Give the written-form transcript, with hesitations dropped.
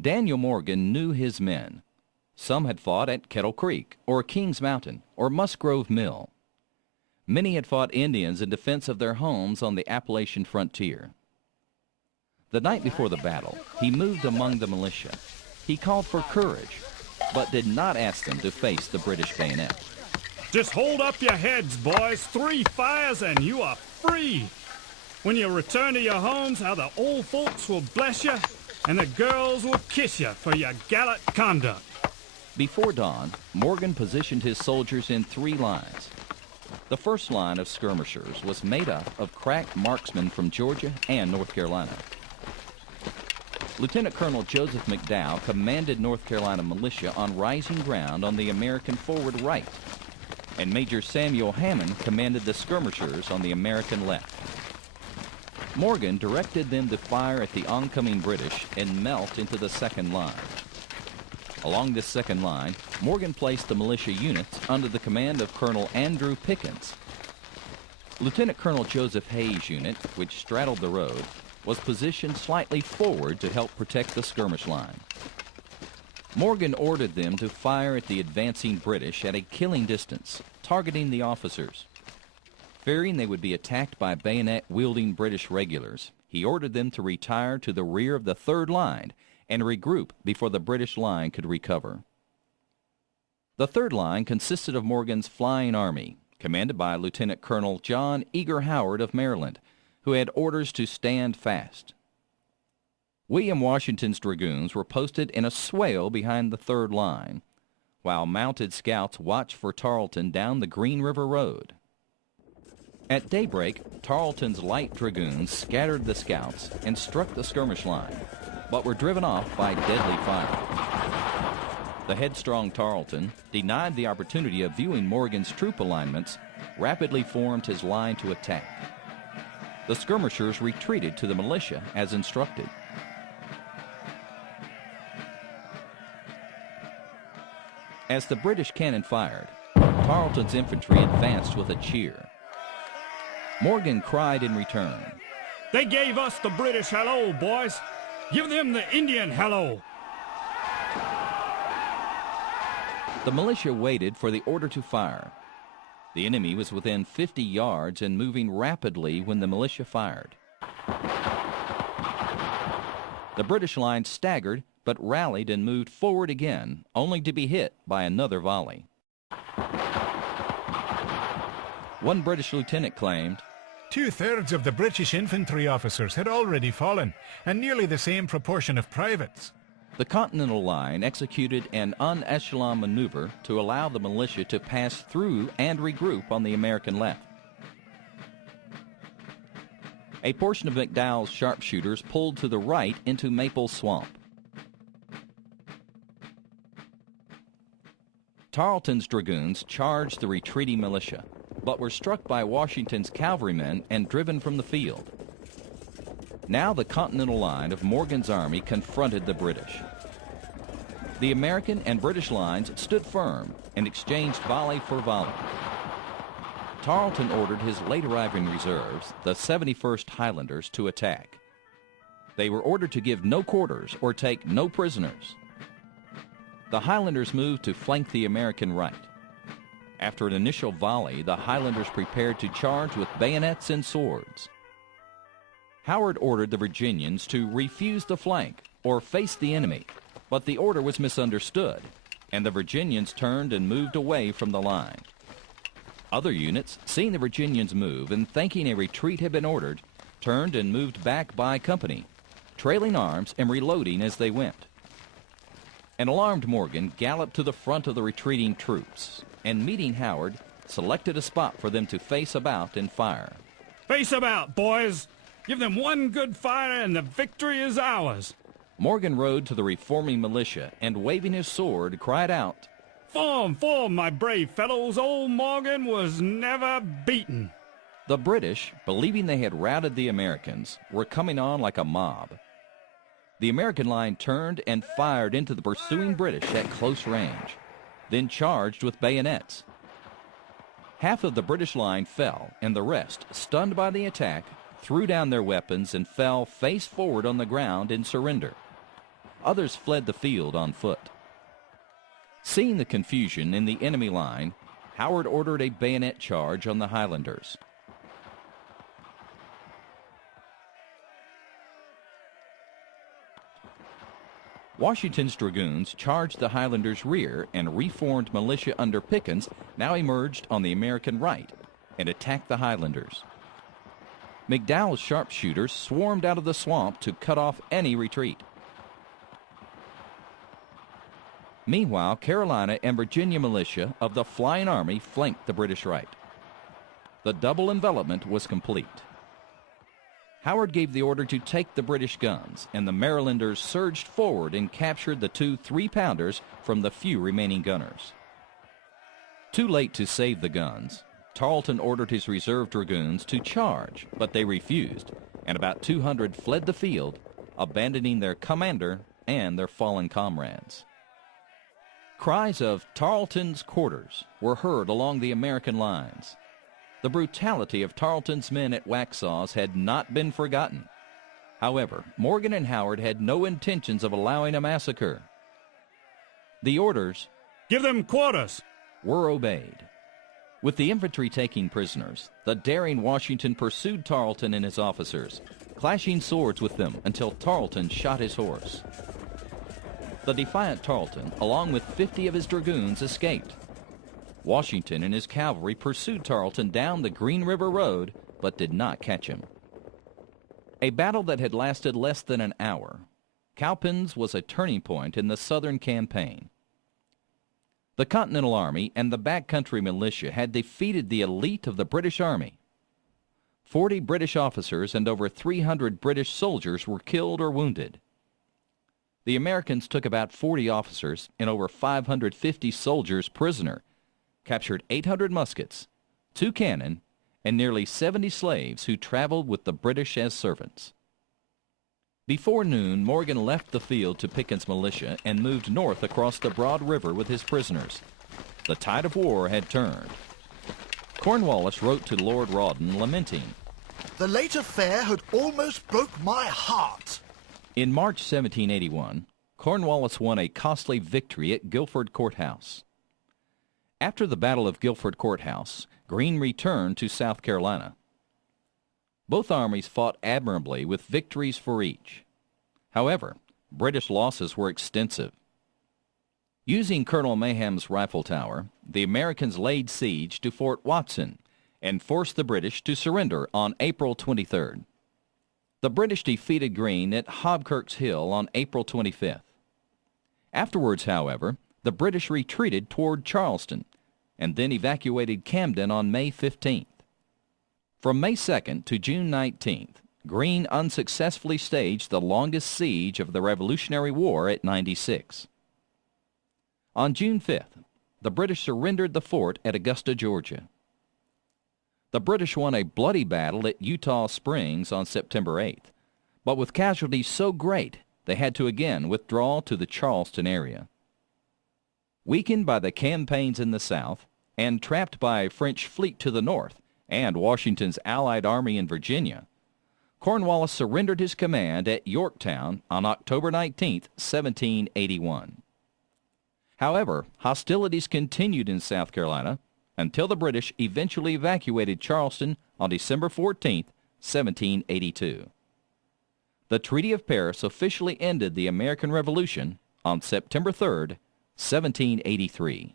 Daniel Morgan knew his men. Some had fought at Kettle Creek or Kings Mountain or Musgrove Mill. Many had fought Indians in defense of their homes on the Appalachian frontier. The night before the battle, he moved among the militia. He called for courage, but did not ask them to face the British bayonet. Just hold up your heads, boys. 3 fires and you are free. When you return to your homes, how the old folks will bless you and the girls will kiss you for your gallant conduct. Before dawn, Morgan positioned his soldiers in 3 lines. The first line of skirmishers was made up of crack marksmen from Georgia and North Carolina. Lieutenant Colonel Joseph McDowell commanded North Carolina militia on rising ground on the American forward right, and Major Samuel Hammond commanded the skirmishers on the American left. Morgan directed them to fire at the oncoming British and melt into the second line. Along this second line, Morgan placed the militia units under the command of Colonel Andrew Pickens. Lieutenant Colonel Joseph Hayes' unit, which straddled the road, was positioned slightly forward to help protect the skirmish line. Morgan ordered them to fire at the advancing British at a killing distance, targeting the officers. Fearing they would be attacked by bayonet-wielding British regulars, he ordered them to retire to the rear of the third line and regroup before the British line could recover. The third line consisted of Morgan's flying army, commanded by Lieutenant Colonel John Eager Howard of Maryland, who had orders to stand fast. William Washington's dragoons were posted in a swale behind the third line, while mounted scouts watched for Tarleton down the Green River Road. At daybreak, Tarleton's light dragoons scattered the scouts and struck the skirmish line, but were driven off by deadly fire. The headstrong Tarleton, denied the opportunity of viewing Morgan's troop alignments, rapidly formed his line to attack. The skirmishers retreated to the militia as instructed. As the British cannon fired, Tarleton's infantry advanced with a cheer. Morgan cried in return, They gave us the British hello, boys. Give them the Indian hello. The militia waited for the order to fire. The enemy was within 50 yards and moving rapidly when the militia fired. The British line staggered but rallied and moved forward again, only to be hit by another volley. One British lieutenant claimed, 2/3 of the British infantry officers had already fallen, and nearly the same proportion of privates. The Continental Line executed an un-echelon maneuver to allow the militia to pass through and regroup on the American left. A portion of McDowell's sharpshooters pulled to the right into Maple Swamp. Tarleton's dragoons charged the retreating militia, but were struck by Washington's cavalrymen and driven from the field. Now the Continental Line of Morgan's army confronted the British. The American and British lines stood firm and exchanged volley for volley. Tarleton ordered his late-arriving reserves, the 71st Highlanders, to attack. They were ordered to give no quarters or take no prisoners. The Highlanders moved to flank the American right. After an initial volley, the Highlanders prepared to charge with bayonets and swords. Howard ordered the Virginians to refuse the flank or face the enemy, but the order was misunderstood, and the Virginians turned and moved away from the line. Other units, seeing the Virginians move and thinking a retreat had been ordered, turned and moved back by company, trailing arms and reloading as they went. An alarmed Morgan galloped to the front of the retreating troops, and meeting Howard, selected a spot for them to face about and fire. Face about, boys. Give them one good fire and the victory is ours. Morgan rode to the reforming militia and, waving his sword, cried out, Form, form, my brave fellows. Old Morgan was never beaten. The British, believing they had routed the Americans, were coming on like a mob. The American line turned and fired into the pursuing British at close range, then charged with bayonets. Half of the British line fell, and the rest, stunned by the attack, threw down their weapons and fell face forward on the ground in surrender. Others fled the field on foot. Seeing the confusion in the enemy line, Howard ordered a bayonet charge on the Highlanders. Washington's dragoons charged the Highlanders' rear, and reformed militia under Pickens now emerged on the American right and attacked the Highlanders. McDowell's sharpshooters swarmed out of the swamp to cut off any retreat. Meanwhile, Carolina and Virginia militia of the Flying Army flanked the British right. The double envelopment was complete. Howard gave the order to take the British guns, and the Marylanders surged forward and captured the two 3-pounders from the few remaining gunners. Too late to save the guns, Tarleton ordered his reserve dragoons to charge, but they refused, and about 200 fled the field, abandoning their commander and their fallen comrades. Cries of "Tarleton's quarters" were heard along the American lines. The brutality of Tarleton's men at Waxhaws had not been forgotten. However, Morgan and Howard had no intentions of allowing a massacre. The orders, "Give them quarters," were obeyed. With the infantry taking prisoners, the daring Washington pursued Tarleton and his officers, clashing swords with them until Tarleton shot his horse. The defiant Tarleton, along with 50 of his dragoons, escaped. Washington and his cavalry pursued Tarleton down the Green River Road, but did not catch him. A battle that had lasted less than an hour, Cowpens was a turning point in the Southern campaign. The Continental Army and the backcountry militia had defeated the elite of the British Army. 40 British officers and over 300 British soldiers were killed or wounded. The Americans took about 40 officers and over 550 soldiers prisoner, captured 800 muskets, 2 cannon, and nearly 70 slaves who traveled with the British as servants. Before noon, Morgan left the field to Pickens' militia and moved north across the Broad River with his prisoners. The tide of war had turned. Cornwallis wrote to Lord Rawdon lamenting, "The late affair had almost broke my heart." In March 1781, Cornwallis won a costly victory at Guilford Courthouse. After the Battle of Guilford Courthouse, Greene returned to South Carolina. Both armies fought admirably with victories for each. However, British losses were extensive. Using Colonel Mayhem's rifle tower, the Americans laid siege to Fort Watson and forced the British to surrender on April 23rd. The British defeated Greene at Hobkirk's Hill on April 25th. Afterwards, however, the British retreated toward Charleston and then evacuated Camden on May 15th. From May 2nd to June 19th, Greene unsuccessfully staged the longest siege of the Revolutionary War at 96. On June 5th, the British surrendered the fort at Augusta, Georgia. The British won a bloody battle at Eutaw Springs on September 8th, but with casualties so great they had to again withdraw to the Charleston area. Weakened by the campaigns in the South and trapped by a French fleet to the north and Washington's Allied army in Virginia, Cornwallis surrendered his command at Yorktown on October 19, 1781. However, hostilities continued in South Carolina until the British eventually evacuated Charleston on December 14, 1782. The Treaty of Paris officially ended the American Revolution on September 3, 1783.